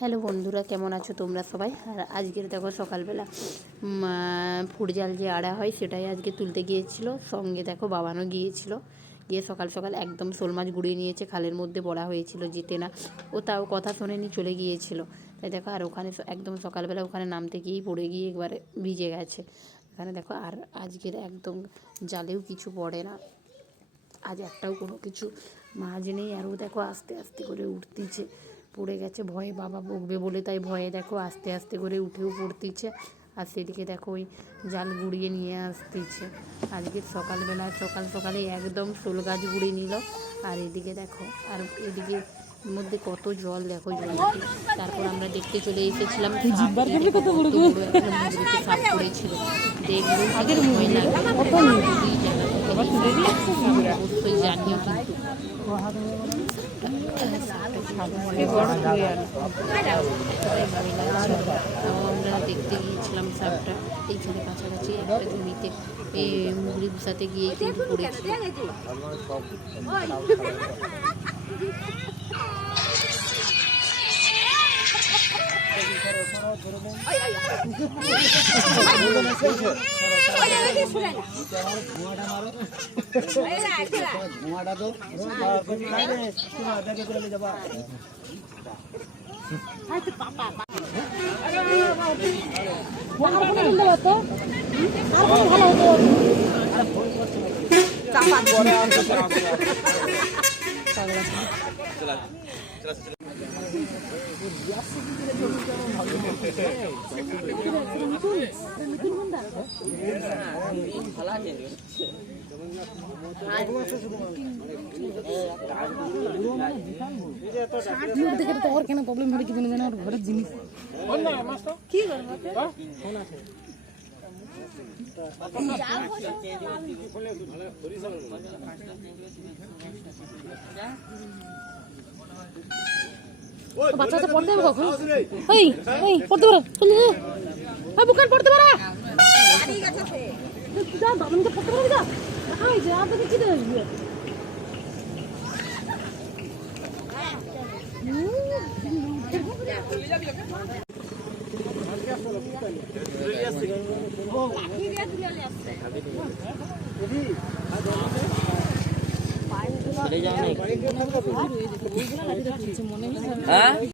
Hello বন্ধুরা, কেমন আছো তোমরা সবাই? আর আজকের দেখো সকালবেলা ফুট জাল যে আড়া হয় সেটাই আজকে তুলতে গিয়েছিল, সঙ্গে দেখো বাবানও গিয়েছিল। গিয়ে সকাল সকাল একদম শোল মাছ গুঁড়িয়ে নিয়েছে, খালের মধ্যে বড়া হয়েছিল যেতে না, ও তাও কথা শোনেনি, চলে গিয়েছিল। তাই দেখো আর ওখানে একদম সকালবেলা ওখানে নামতে গিয়েই পড়ে গিয়ে একবারে ভিজে গেছে। এখানে দেখো আর আজকের একদম জালেও কিছু পড়ে না, আজ একটাও কোনো কিছু মাছ নেই। আর ও দেখো আস্তে আস্তে করে উঠতিছে, পড়ে গেছে ভয়ে, বাবা বকবে বলে তাই ভয়ে দেখো আস্তে আস্তে করে উঠেও পড়তিছে। আর সেদিকে দেখো ওই জাল গুঁড়িয়ে নিয়ে আসতেছে। আজকে সকালবেলা সকাল সকালে একদম শোল গাছ গুঁড়িয়ে নিল। আর এদিকে দেখো, আর এদিকে মধ্যে কত জল দেখো জলটি। তারপর আমরা দেখতে চলে এসেছিলাম কত বড় একটা মুরগিকে সাপ করেছিল, দেখলো আগের ভয় লাগে। অবশ্যই জানিও কিন্তু আমরা দেখতে গিয়েছিলাম সাপটা এইখানে কাছাকাছি একটা জমিতে মুগরি গুছাতে গিয়ে কিন্তু পড়েছিল। কেন প্রবলেম হলে কি জানে আর ঘরের জিনিস কি বাচ্চা পড়তে হবে কখন? পড়তে পারো, বুকান পড়তে পারা বাবানকে পড়তে পারবি যা আপনাকে চিনে আসবে। চলে যাও না।